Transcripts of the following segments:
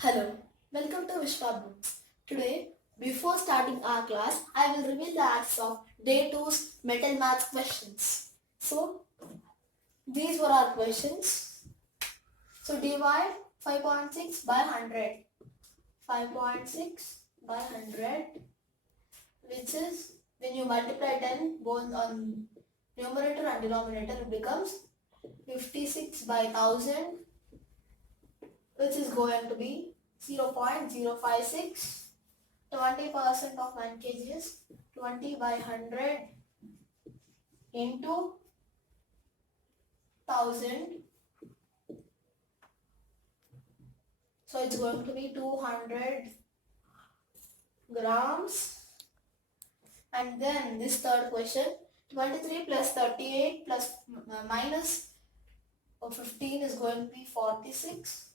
Hello, welcome to Vishwablooms. Today, before starting our class, I will reveal the answers of Day 2's Metal Maths questions. So, these were our questions. So, divide 5.6 by 100. 5.6 by 100, which is when you multiply 10 both on numerator and denominator, it becomes 56 by 1000, which is going to be 0.056. 20% of 1 kg is 20 by 100 into 1000. So it's going to be 200 grams. And then this third question, 23 plus 38 plus minus 15 is going to be 46.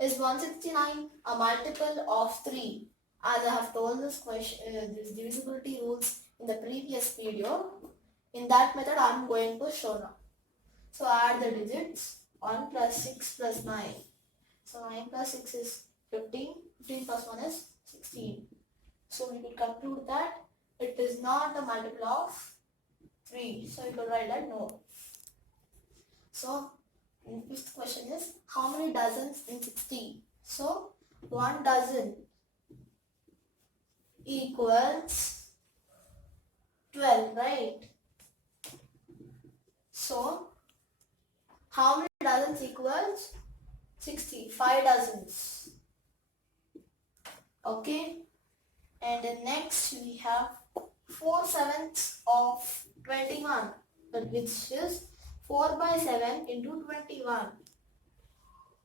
Is 169 a multiple of 3? As I have told this question, this divisibility rules in the previous video. In that method I am going to show now. So add the digits. 1 plus 6 plus 9. So 9 plus 6 is 15. 15 plus 1 is 16. So we will conclude that it is not a multiple of 3. So we will write that no. So fifth question is, how many dozens in 60? So 1 dozen equals 12, right? So how many dozens equals 60? 5 dozens. Okay. And then next we have 4/7 of 21, which is 4 by 7 into 21.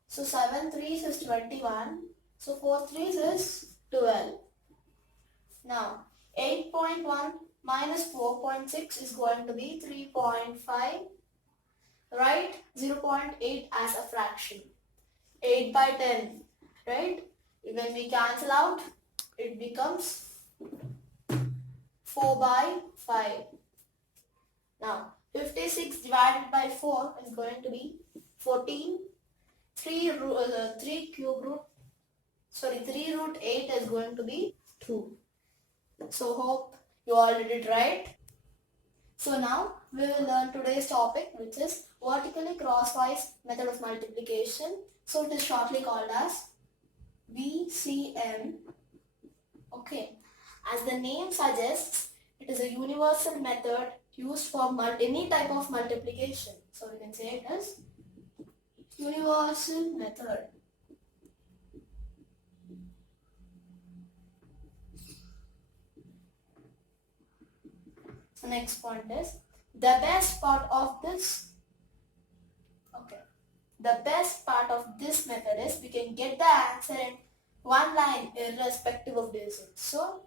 So 7 threes is 21. So 4 threes is 12. Now 8.1 minus 4.6 is going to be 3.5. Write 0.8 as a fraction. 8 by 10. Right? When we cancel out, it becomes 4 by 5. Now 56 divided by 4 is going to be 14. 3 root 8 is going to be 2. So hope you all did it right. So now we will learn today's topic, which is vertically crosswise method of multiplication. So it is shortly called as VCM. Okay. As the name suggests, it is a universal method used for any type of multiplication. So we can say it as universal method. So next point is the best part of this. Okay. The best part of this method is we can get the answer in one line irrespective of digits. So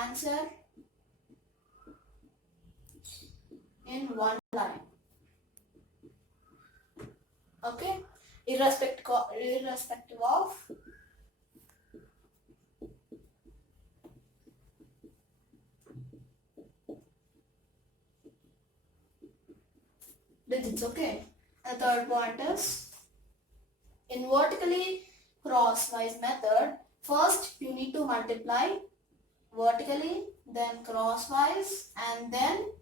answer in one line. Okay, irrespective of digits. Okay, and the third point is in vertically crosswise method, first you need to multiply vertically, then crosswise, and then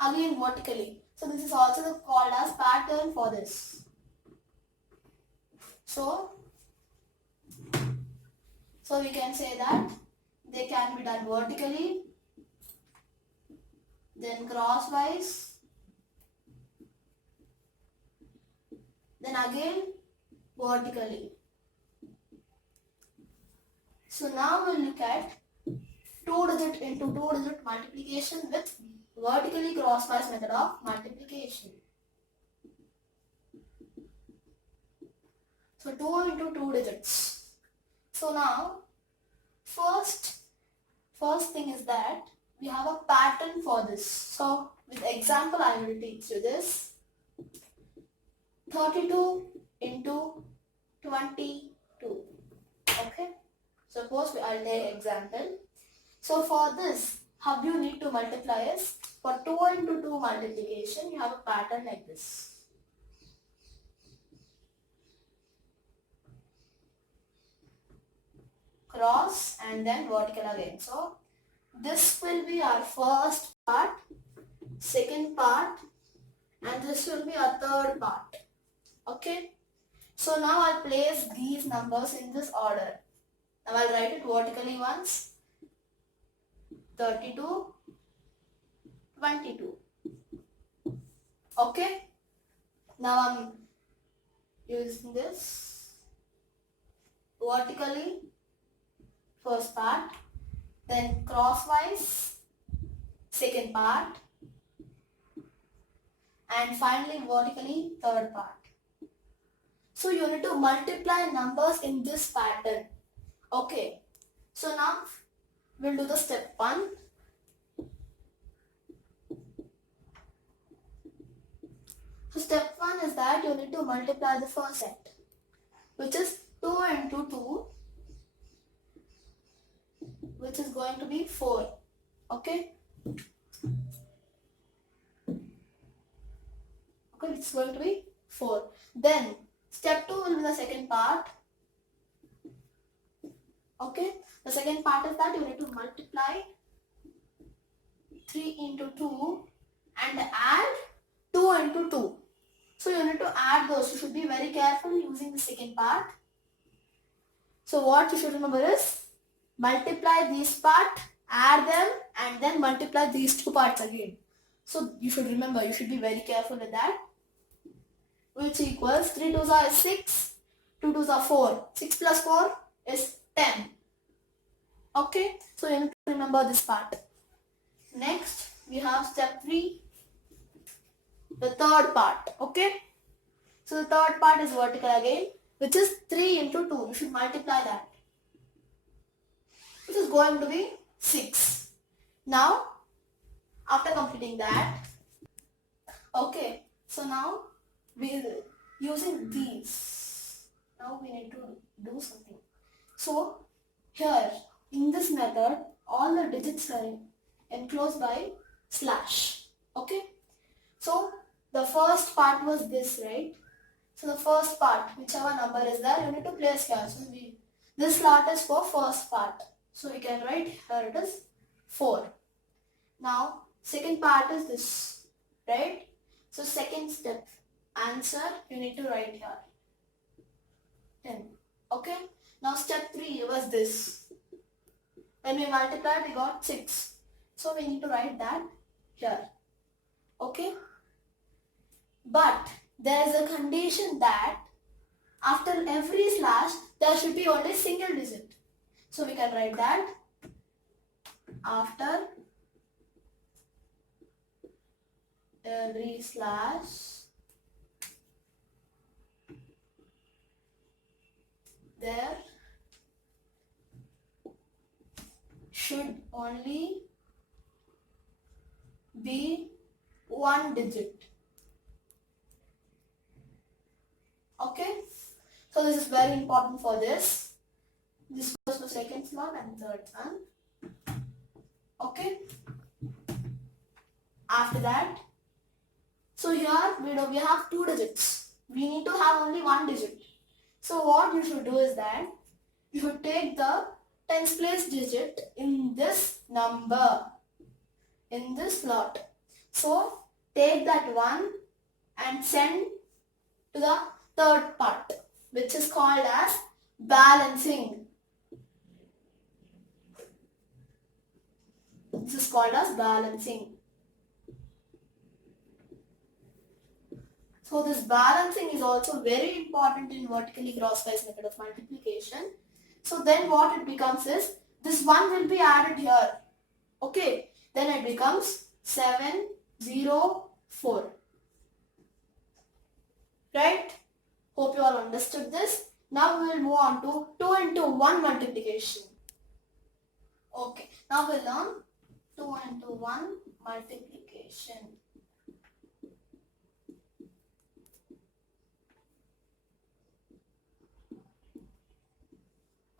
again vertically. So this is also called as pattern for this. So we can say that they can be done vertically, then crosswise, then again vertically. So now we'll look at 2-digit into 2-digit multiplication with vertically crosswise method of multiplication. So 2 into 2 digits. So now first thing is that we have a pattern for this. So with example I will teach you this. 32 into 22. Okay. Suppose I'll take example. So for this, how you need to multiply is, for 2 into 2 multiplication, you have a pattern like this. cross and then vertical again. So this will be our first part, second part, and this will be our third part. Okay. So now I'll place these numbers in this order. Now I'll write it vertically once. 32, 22. Okay. Now I'm using this vertically, first part, then crosswise, second part, and finally vertically, third part. So you need to multiply numbers in this pattern. Okay. So now we'll do the step 1. So step 1 is that you need to multiply the first set, which is 2 into 2, which is going to be 4. Okay. Okay, it's going to be 4. Then step 2 will be the second part. Okay. The second part is that you need to multiply 3 into 2 and add 2 into 2. So you need to add those. You should be very careful using the second part. So what you should remember is multiply this part, add them, and then multiply these two parts again. So you should remember, you should be very careful with that. Which equals 3 2s are 6, 2 2s are 4. 6 plus 4 is 10. Okay, so you need to remember this part. Next, we have step 3, the third part. Okay, so the third part is vertical again, which is 3 into 2. You should multiply that, which is going to be 6. Now, after completing that, okay, so now using these, now we need to do something. So here in this method, all the digits are enclosed by slash. Okay, so the first part was this, right? So the first part, whichever number is there, you need to place here. So this slot is for first part. So we can write here it is 4. Now second part is this, right? So second step, answer you need to write here 10. Okay. Now step 3 was this. When we multiplied, we got 6. So we need to write that here. Okay. But there is a condition that after every slash, there should be only single digit. So we can write that after every slash, there should only be one digit. Okay, so this is very important for this. This goes for second slot and third one. Okay, after that, so here we have 2 digits. We need to have only 1 digit. So what you should do is that you should take the tens place digit in this number, in this slot. So take that one and send to the third part, which is called as balancing. This is called as balancing. So this balancing is also very important in vertically crosswise method of multiplication. So then what it becomes is, this 1 will be added here. Okay, then it becomes 7, 0, 4. Right? Hope you all understood this. Now we will move on to 2 into 1 multiplication. Okay, now we'll learn 2 into 1 multiplication.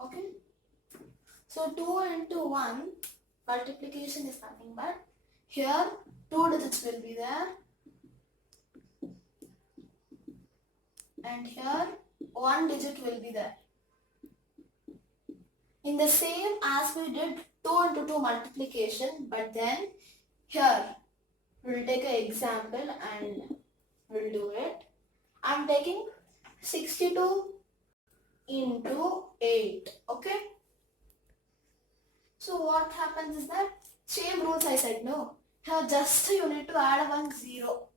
Okay, so 2 into 1 multiplication is nothing but, here 2 digits will be there and here 1 digit will be there. in the same as we did 2 into 2 multiplication, but then here we'll take an example and we'll do it. I'm taking 62 into 8. Okay. So what happens is that same rules I said, no. Here just you need to add one 0.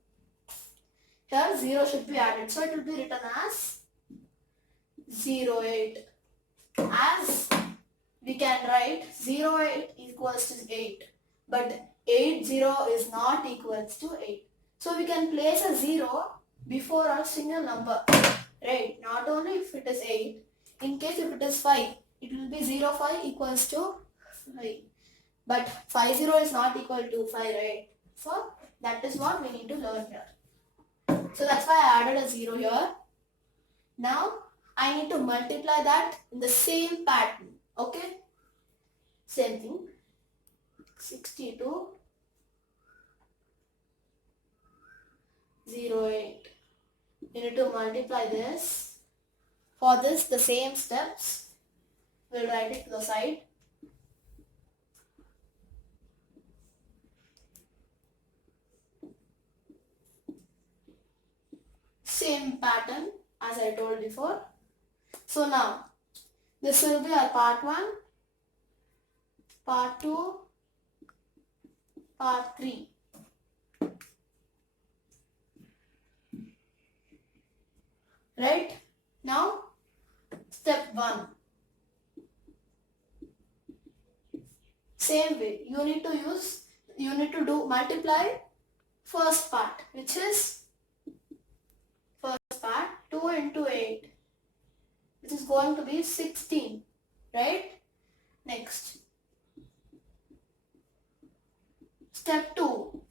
Here 0 should be added. So it will be written as 08. As we can write 08 equals to 8. But 80 is not equals to 8. So we can place a 0 before our single number. Right? Not only if it is 8. In case if it is 5, it will be 05 equals to 5. But 50 is not equal to 5, right? So that is what we need to learn here. So that's why I added a 0 here. Now I need to multiply that in the same pattern. Okay? Same thing. 62 08. You need to multiply this. For this, the same steps. We'll write it to the side. Same pattern as I told before. So now, this will be our part 1, part 2, part 3. Right? Now, step 1. Same way, you need to do multiply first part, which is first part 2 into 8, which is going to be 16, right? Next, step 2,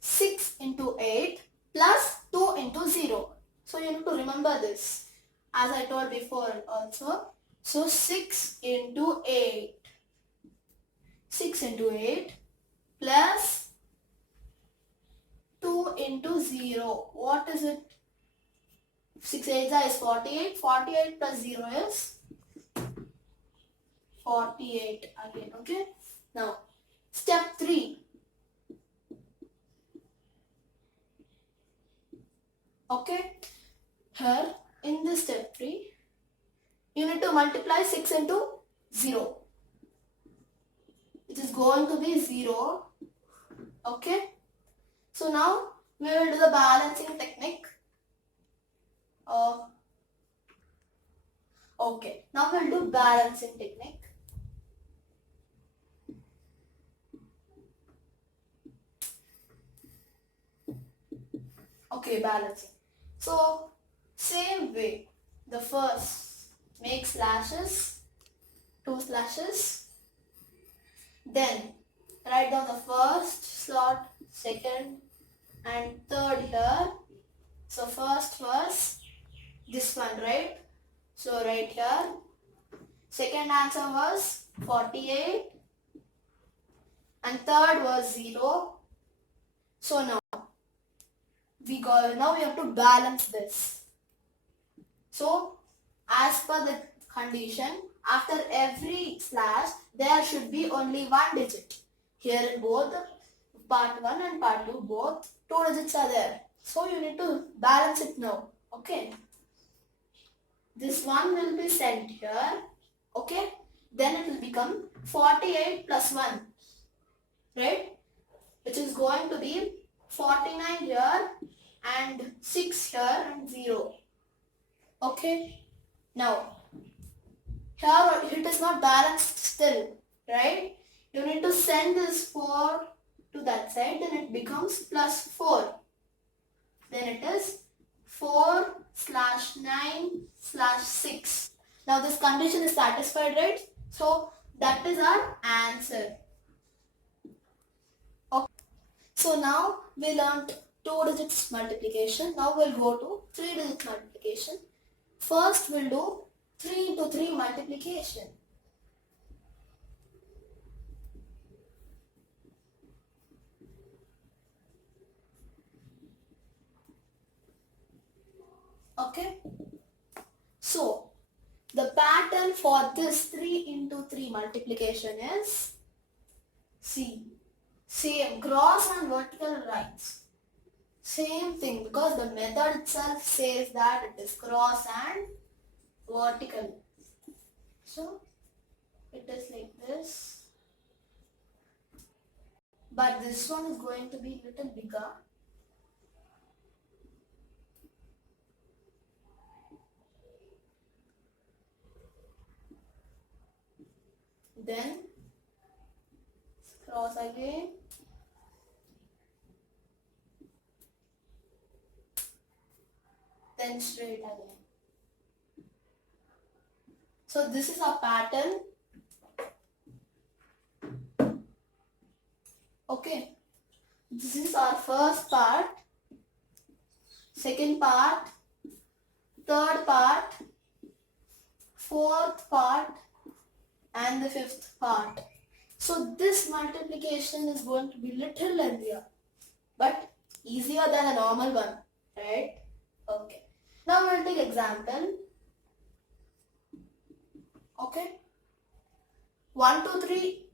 6 into 8 plus 2 into 0. So you need to remember this, as I told before also. So 6 into 8. 6 into 8 plus 2 into 0. What is it? 6 8 is 48. 48 plus 0 is 48 again. Okay. Now, step 3. Okay. Here, in this step 3, you need to multiply 6 into 0. It is going to be 0. Okay. So now we will do the balancing technique. Okay. Now we will do balancing technique. Okay, balancing. So same way, the first make slashes, 2 slashes. Then write down the first slot, second and third here. So first was this one, right? So right here. Second answer was 48 and third was 0. So now we have to balance this. So as per the condition, after every slash there should be only one digit. Here in both part 1 and part 2, both 2 digits are there. So you need to balance it now. Okay. This one will be sent here. Okay. Then it will become 48 plus 1. Right? Which is going to be 49 here and 6 here and 0. Okay. Now, here it is not balanced still. Right? You need to send this 4 to that side. Then it becomes plus 4. Then it is 4/9/6. Now this condition is satisfied, right? So that is our answer. Okay. So now we learned 2 digits multiplication. Now we'll go to 3 digit multiplication. First we'll do 3 into 3 multiplication. Okay. So the pattern pattern for this 3 into 3 multiplication is same cross and vertical lines. Same thing, because the method itself says that it is cross and vertical. So it is like this. But this one is going to be little bigger. Then cross again. Then straight again. So this is our pattern. Okay. This is our first part, second part, third part, fourth part, and the fifth part. So this multiplication is going to be little lengthier, but easier than a normal one, right? Okay. Now we'll take example. Okay. 1 to 3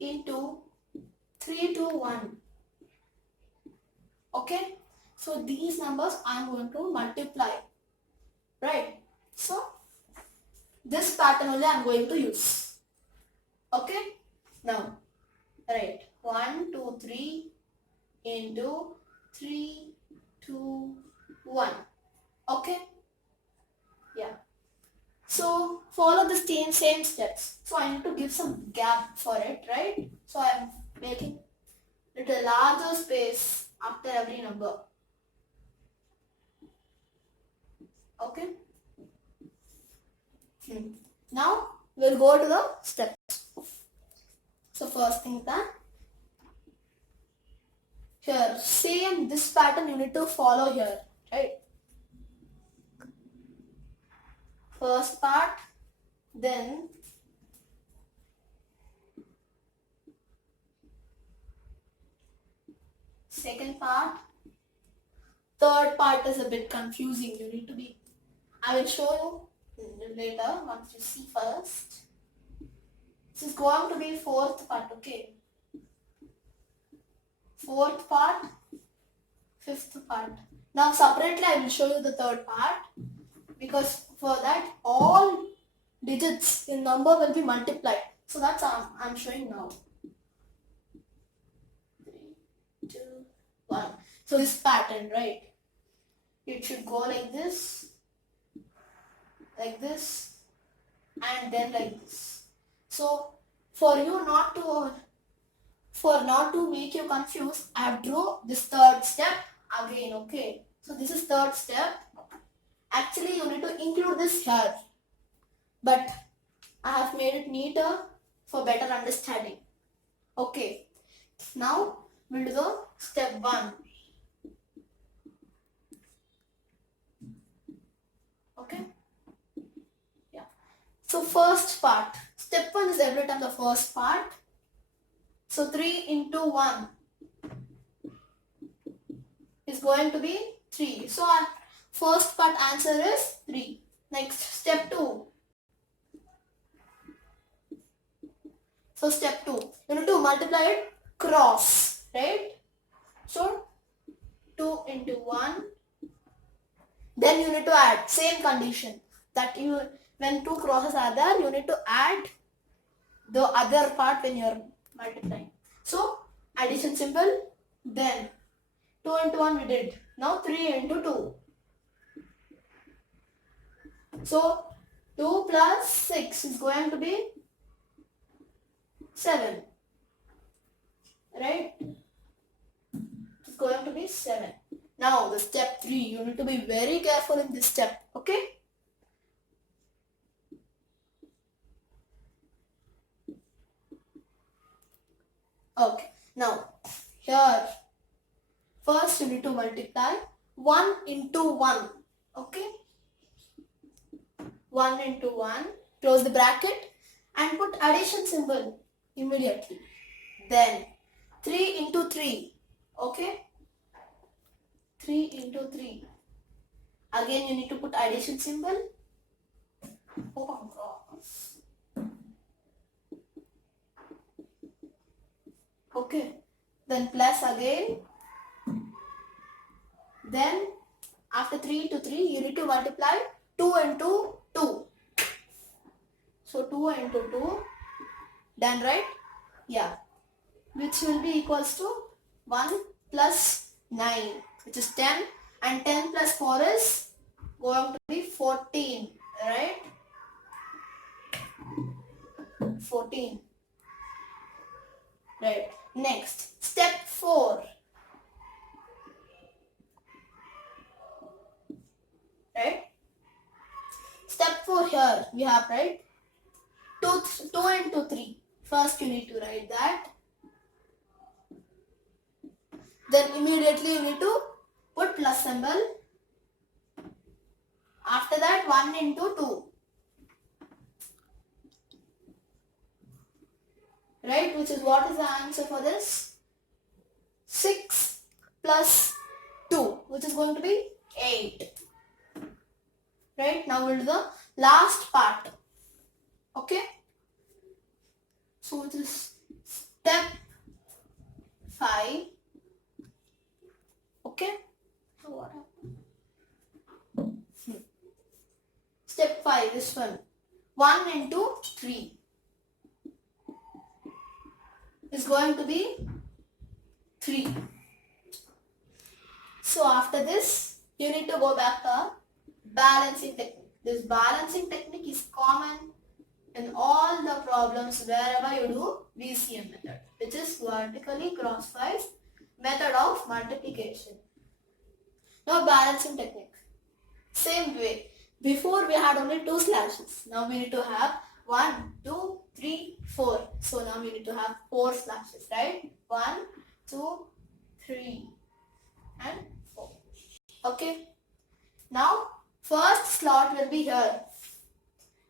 into 3 to 1. Okay. So these numbers I'm going to multiply. Right. So this pattern only I'm going to use. Okay. Now, right. 1, 2, 3 into 3, 2, 1. Okay. Yeah. So follow the same steps. So I need to give some gap for it, right? So I am making little larger space after every number. Okay. Now we'll go to the steps. So first thing is that here same this pattern you need to follow here, right? First part, then second part, third part is a bit confusing. You need to be, I will show you later once you see first. This is going to be fourth part, okay? Fourth part, fifth part. Now separately I will show you the third part, because for that all digits in number will be multiplied. So that's I'm showing now. 3, 2, 1. So this pattern, right? It should go like this, and then like this. So for not to make you confused, I have drawn this third step again, okay? So this is third step. Actually you need to include this here, but I have made it neater for better understanding. Okay, now we'll do the step 1. Okay, yeah. So first part, step 1 is every time the first part. So 3 into 1 is going to be 3. So our first part answer is 3. Next, step 2. So step 2, you need to multiply it cross, right? So 2 into 1. Then you need to add, same condition, that when 2 crosses are there, you need to add the other part when you are multiplying. So addition symbol, then 2 into 1 we did. Now 3 into 2. So 2 plus 6 is going to be 7. Right? It's going to be 7. Now the step 3, you need to be very careful in this step. Okay? Okay. Now here first you need to multiply 1 into 1. Okay? 1 into 1. Close the bracket and put addition symbol immediately. Then 3 into 3. Okay? 3 into 3. Again you need to put addition symbol. Oh. Okay, then plus again. Then after 3 to 3, you need to multiply 2 into 2. So 2 into 2, done, right? Yeah, which will be equals to 1 plus 9, which is 10, and 10 plus 4 is going to be 14, right? 14. Right. Next, step 4. Right? Step 4 here we have, right? 2 into 3. First you need to write that. Then immediately you need to put plus symbol. After that 1 into 2. Right? Which is, what is the answer for this? 6 plus 2, which is going to be 8. Right? Now we'll do the last part. Okay? So it is step 5. Okay? So what happened? Step 5, this one. 1 into 3 is going to be 3. So after this, you need to go back to balancing technique. This balancing technique is common in all the problems wherever you do VCM method, which is vertically crosswise method of multiplication. Now balancing technique. Same way. Before we had only 2 slashes. Now we need to have 1, 2, 3, 4. So now we need to have 4 slashes, right? 1, 2, 3 and 4. Okay. Now first slot will be here.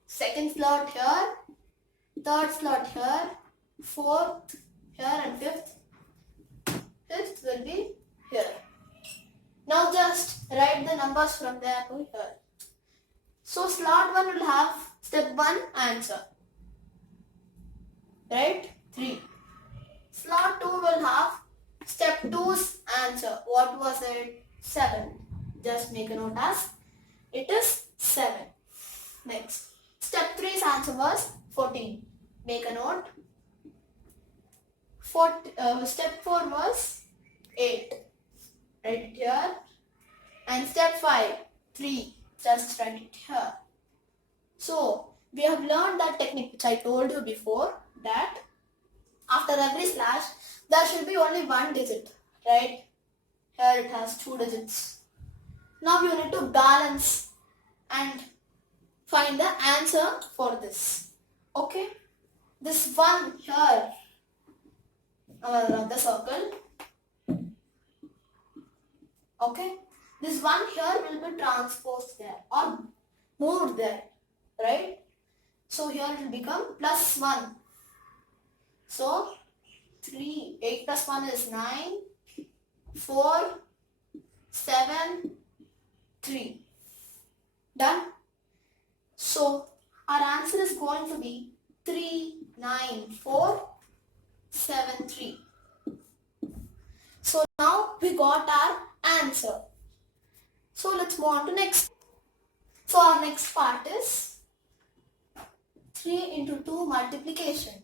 Second slot here. Third slot here. Fourth here and fifth. Fifth will be here. Now just write the numbers from there to here. So slot 1 will have step 1 answer. Right? 3. Slot 2 will have step 2's answer. What was it? 7. Just make a note as it is 7. Next. Step 3's answer was 14. Make a note. Step 4 was 8. Write it here. And step 5, 3. Just write it here. So, we have learned that technique which I told you before, that after every slash, there should be only 1 digit, right? Here it has 2 digits. Now you need to balance and find the answer for this. Okay? This 1 here, the circle. Okay? This 1 here will be transposed there or moved there, right? So here it will become plus 1. So 3, 8 plus 1 is 9, 4, 7, 3. Done? So our answer is going to be 3, 9, 4, 7, 3. So now we got our answer. So let's move on to next. So our next part is 3 into 2 multiplication.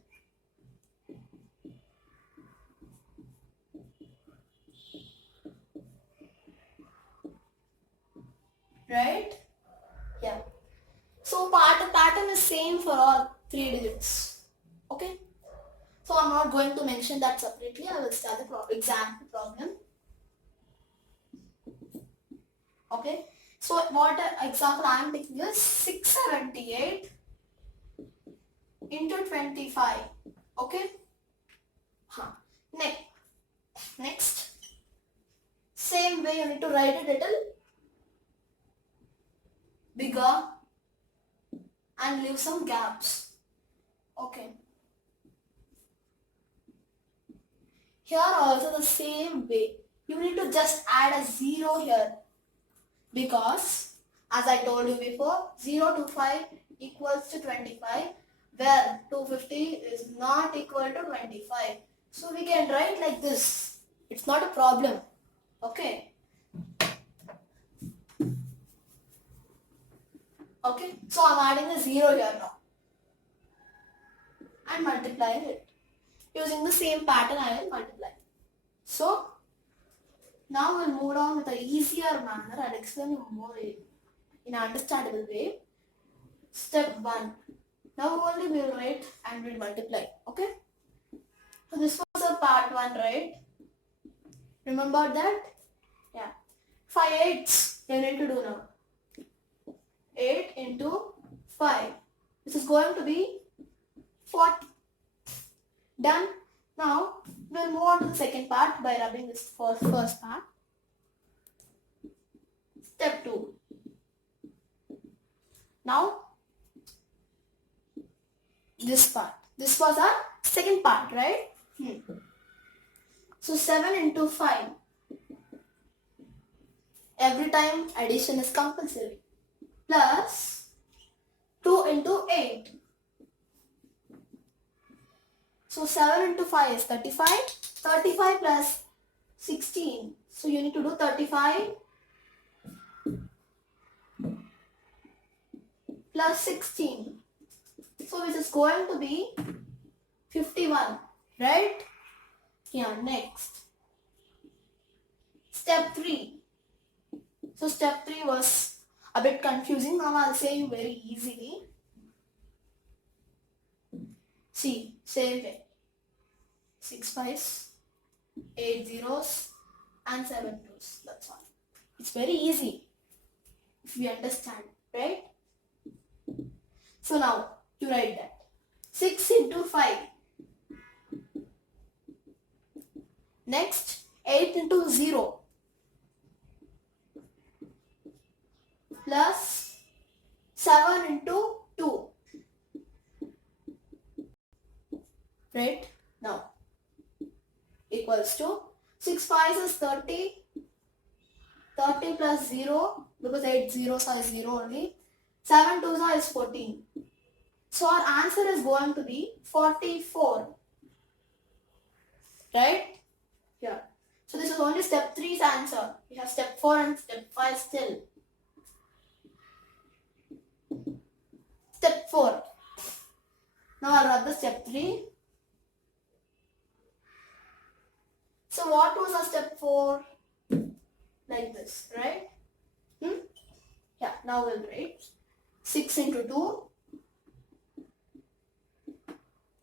Right? Yeah. So pattern is same for all 3 digits. Okay? So I'm not going to mention that separately. I will start the example problem. Okay? So what example I am taking is 678 into 25. Okay? Next. Same way you need to write it a little bigger and leave some gaps. Okay. Here also the same way. You need to just add a 0 here. Because, as I told you before, 0 to 5 equals to 25, where 250 is not equal to 25. So we can write like this. It's not a problem. Okay. Okay. So I'm adding a 0 here now. And multiplying it. Using the same pattern I will multiply. So now we'll move on with an easier manner. I'll explain you more in an understandable way. Step 1. Now only we will write and we'll multiply. Okay. So this was a part 1, right? Remember that? Yeah. 5 eighths you need to do now. 8 into 5. This is going to be 40. Done. Now we'll move on to the second part by rubbing this first part. Step 2. Now this part. This was our second part, right? So 7 into 5. Every time addition is compulsory. Plus 2 into 8. So 7 into 5 is 35. 35 plus 16. So you need to do 35 plus 16. So which is going to be 51. Right? Yeah, next. Step 3. So step 3 was a bit confusing. Now I'll say you very easily. See, same way. 6 5s, 8 zeros and 7 2s. That's all. It's very easy if we understand, right? So now you write that. 6 into 5. Next, 8 into 0. Plus 7 into 2. Right? Now, equals to 6 5s is 30. 30 plus 0, because 8 zeros are 0 only. 7 2s is 14. So our answer is going to be 44. Right? Yeah. So this is only step 3's answer. We have step 4 and step 5 still. Step 4. Now I'll rub the step 3. So what was our step 4? Like this, right? Yeah, now we'll write 6 into 2.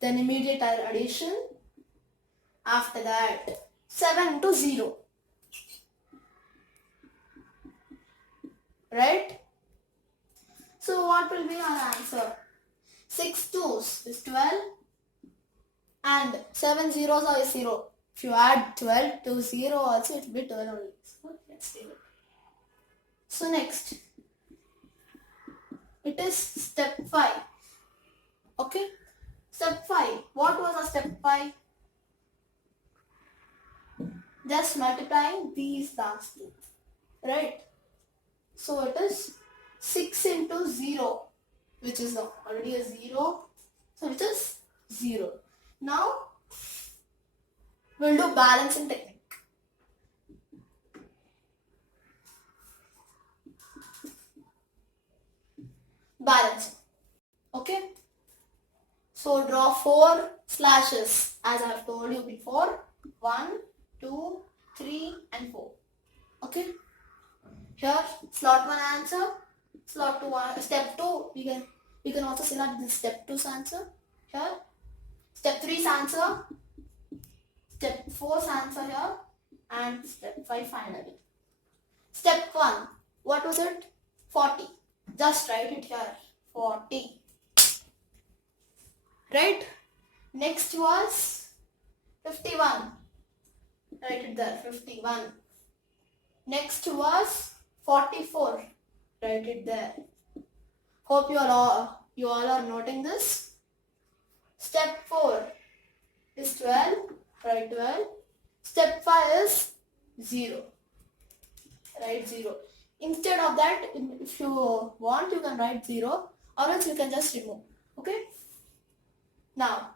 Then immediate addition. After that, 7 into 0. Right? So what will be our answer? 6 2s is 12 and 7 zeros are 0. If you add 12 to 0 also, it will be 12 only. So let's leave it. So next, it is step 5. Okay? Step 5. What was our step 5? Just multiplying these last two. Right? So it is 6 into 0, which is already a 0. So it is 0. Now, we'll do balancing technique. Balancing. Okay? So draw 4 slashes as I have told you before. 1, 2, 3 and 4. Okay? Here, slot 1 answer. Slot 2, step 2, we can also select this step 2's answer. Here. Step 3's answer. Step 4's answer here. And step 5 finally. Step 1. What was it? 40. Just write it here. 40. Right? Next was 51. Write it there. 51. Next was 44. Write it there. Hope you all are noting this. Step 4 is 12. Write 12. Step 5 is 0. Write 0. Instead of that, if you want, you can write 0 or else you can just remove. Okay? Now,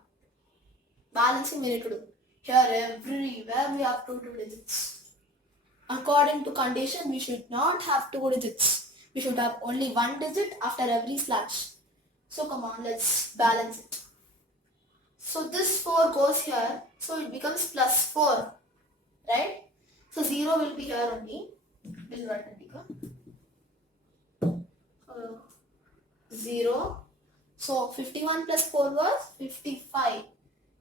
balancing we need to do. Here everywhere we have 2 digits. According to condition, we should not have 2 digits. We should have only 1 digit after every slash. So come on, let's balance it. So this 4 goes here, so it becomes plus 4, right? So 0 will be here only. We'll write it here. 0. So 51 plus 4 was 55.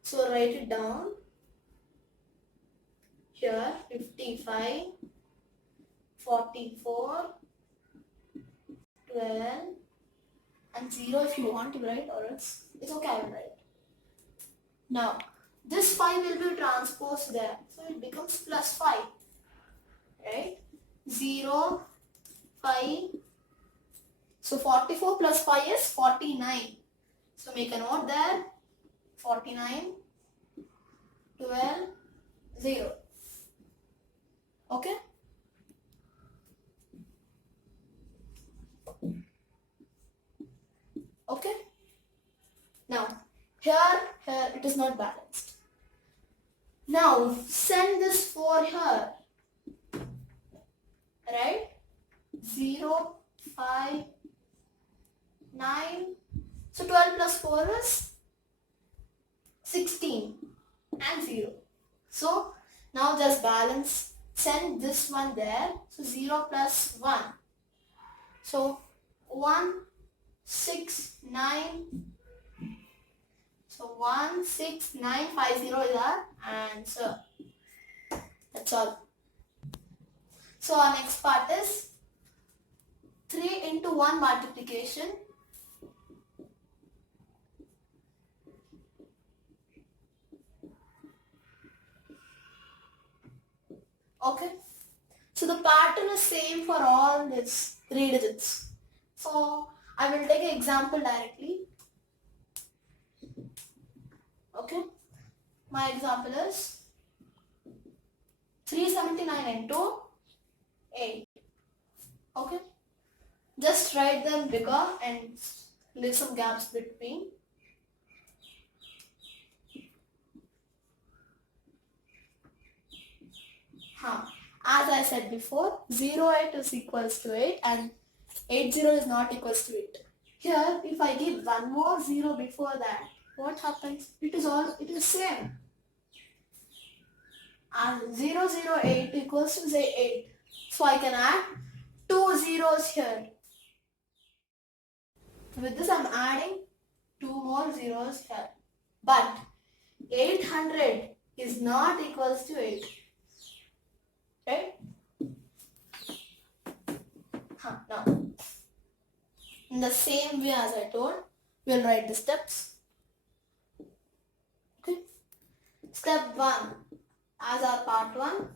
So write it down. Here 55, 44, 12 and 0 if you want to write, or else it's okay, I will write. Now this 5 will be transposed there, so it becomes plus 5, right? 0, 5. So 44 plus 5 is 49. So make a note there. 49, 12, 0. Okay? Okay? Now, here it is not balanced. Now, send this 4 here. Right? 0, 5, 9. So 12 plus 4 is 16 and 0. So, now just balance. Send this one there. So 0 plus 1. So 1, 6, 9. So 1, 6, 9, 5, 0 is our answer. That's all. So our next part is 3 into 1 multiplication. Okay. So the pattern is same for all these 3 digits. So I will take an example directly. Okay. My example is 379 into 8. Okay. Just write them bigger and leave some gaps between. As I said before, 08 is equals to 8 and 80 is not equals to 8. Here, if I give one more 0 before that, what happens? It is same. And 008 equals to say 8. So I can add 2 zeros here. With this I am adding 2 more zeros here. But 800 is not equals to 8. Right? Now, in the same way as I told, we will write the steps. Okay. Step 1 as our part 1.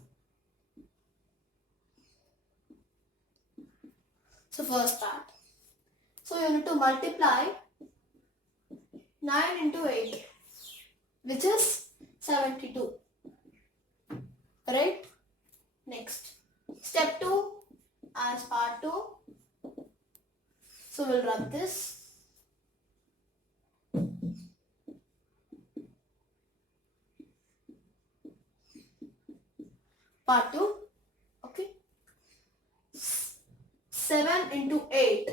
So first part. So you need to multiply 9 into 8, which is 72. Right? Next. Step 2 as part 2. So we'll rub this. Part 2. Okay. 7 into 8.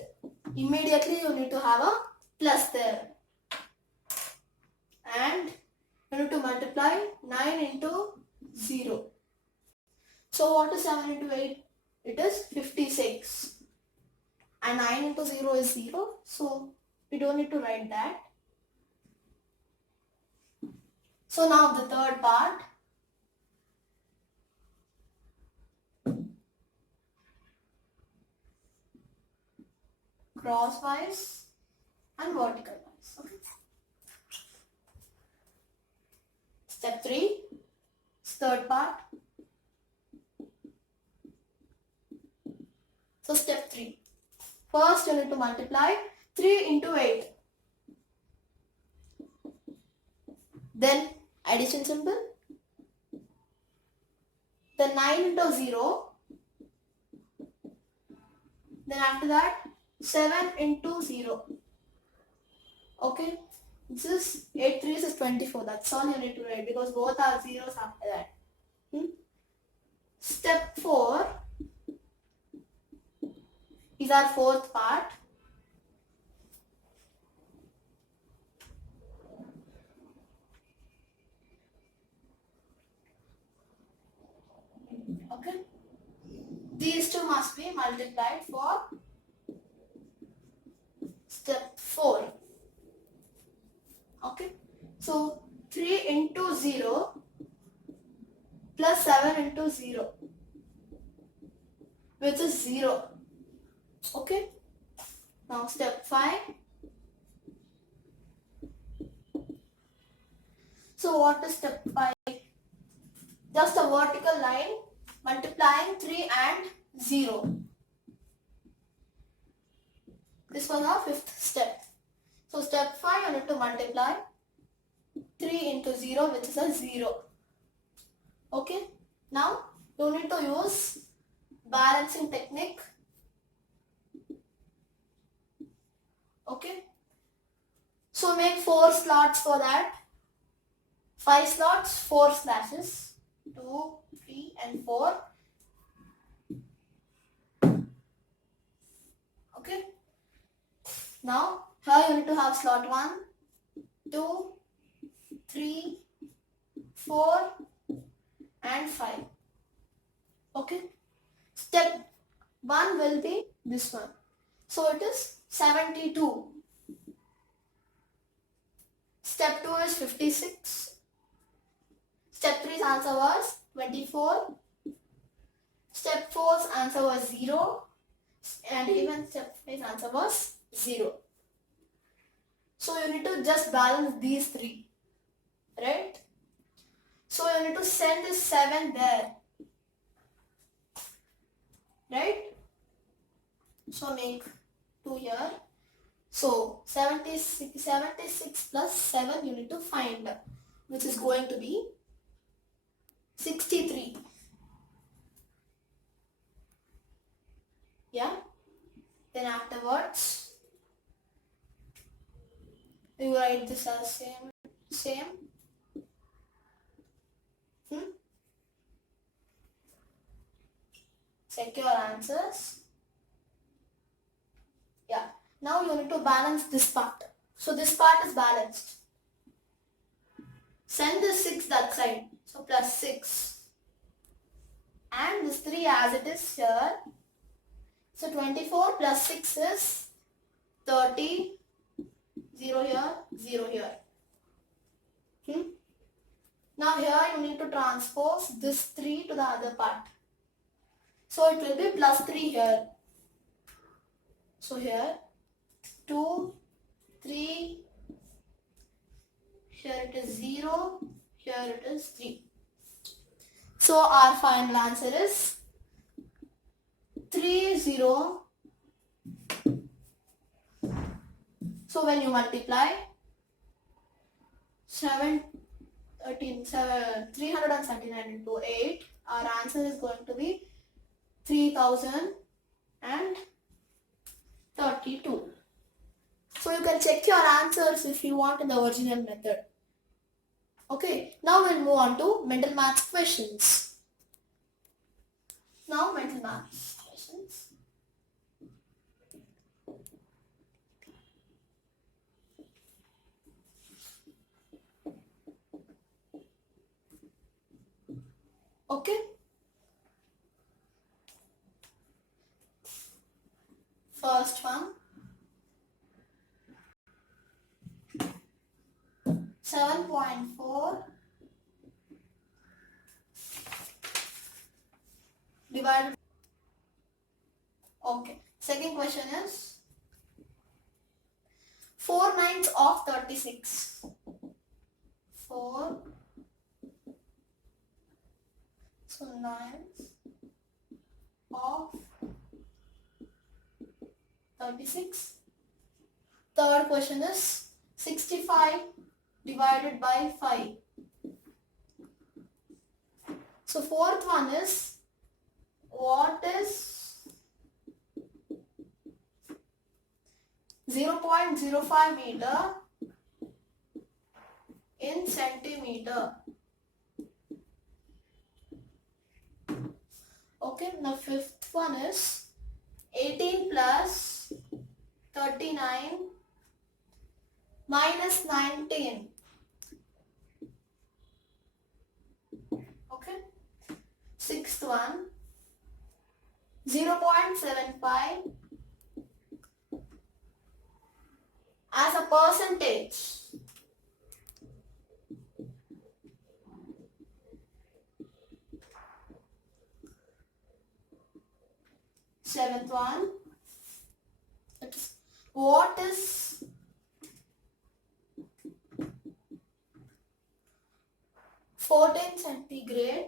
Immediately you need to have a plus there. And you need to multiply 9 into 0. So what is 7 into 8? It is 56. And 9 into 0 is 0. So we don't need to write that. So now the third part. Crosswise and vertical wise. Okay. Step 3. Third part. So step 3. First you need to multiply 3 into 8. Then addition symbol. Then 9 into 0. Then after that 7 into 0. Okay. This is 8 3 is 24. That's all you need to write because both are zeros after that. Step 4 is our fourth part. Okay. These two must be multiplied for step 4. Okay. So 3 into 0 plus 7 into 0, which is 0. Okay. Now step 5. So what is step 5? Just a vertical line multiplying 3 and 0. This was our fifth step. So step 5 you need to multiply 3 into 0, which is a 0. Okay. Now you need to use balancing technique. Okay. So make 4 slots for that. 5 slots, 4 slashes. 2, 3 and 4. Okay. Now here you need to have slot 1, 2, 3, 4 and 5. Okay. Step 1 will be this one. So it is 72. Step 2 is 56. Step 3's answer was 24. Step 4's answer was 0. And even step 5's answer was 0. So you need to just balance these 3. Right? So you need to send this 7 there. Right? So make 2 here. So 76 plus 7 you need to find, which is going to be 63. Yeah. Then afterwards, you write this as same. Check your answers. Yeah. Now you need to balance this part. So this part is balanced. Send this 6 that side. So plus 6. And this 3 as it is here. So 24 plus 6 is 30. 0 here, 0 here. Now here you need to transpose this 3 to the other part. So it will be plus 3 here. So here 2, 3, here it is 0, here it is 3. So our final answer is 3, 0. So when you multiply 379 into 8, our answer is going to be 3032. So you can check your answers if you want in the original method. Okay, now we'll move on to mental maths questions. Now mental maths questions. Okay. First one. 7.4 divided. Okay. Second question is 4 nines of 36. 4 so 9s of 36. Third question is 65 divided by 5. So fourth one is what is 0.05 meter in centimeter. Okay, now fifth one is 18 plus 39 minus 19. Okay. Sixth one, 0.75 as a percentage. Seventh one, what is 14 centigrade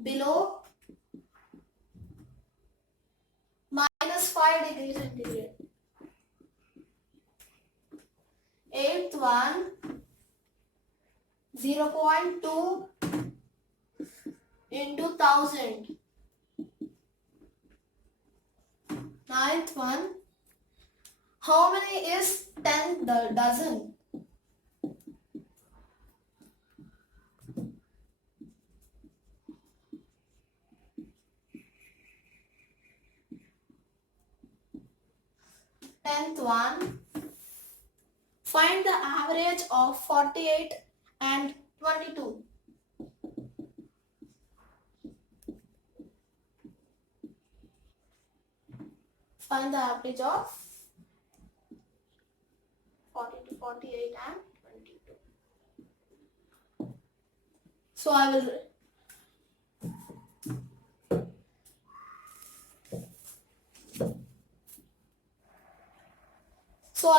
below minus 5 degrees centigrade? Eighth one, 0.2 into 1000. Ninth one, how many is 10 dozen? Tenth one, find the average of 48 and 22. Find the average of 40 to 48 and 22. So I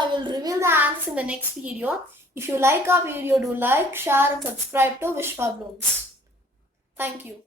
will reveal the answers in the next video. If you like our video, do like, share and subscribe to Vishwablooms. Thank you.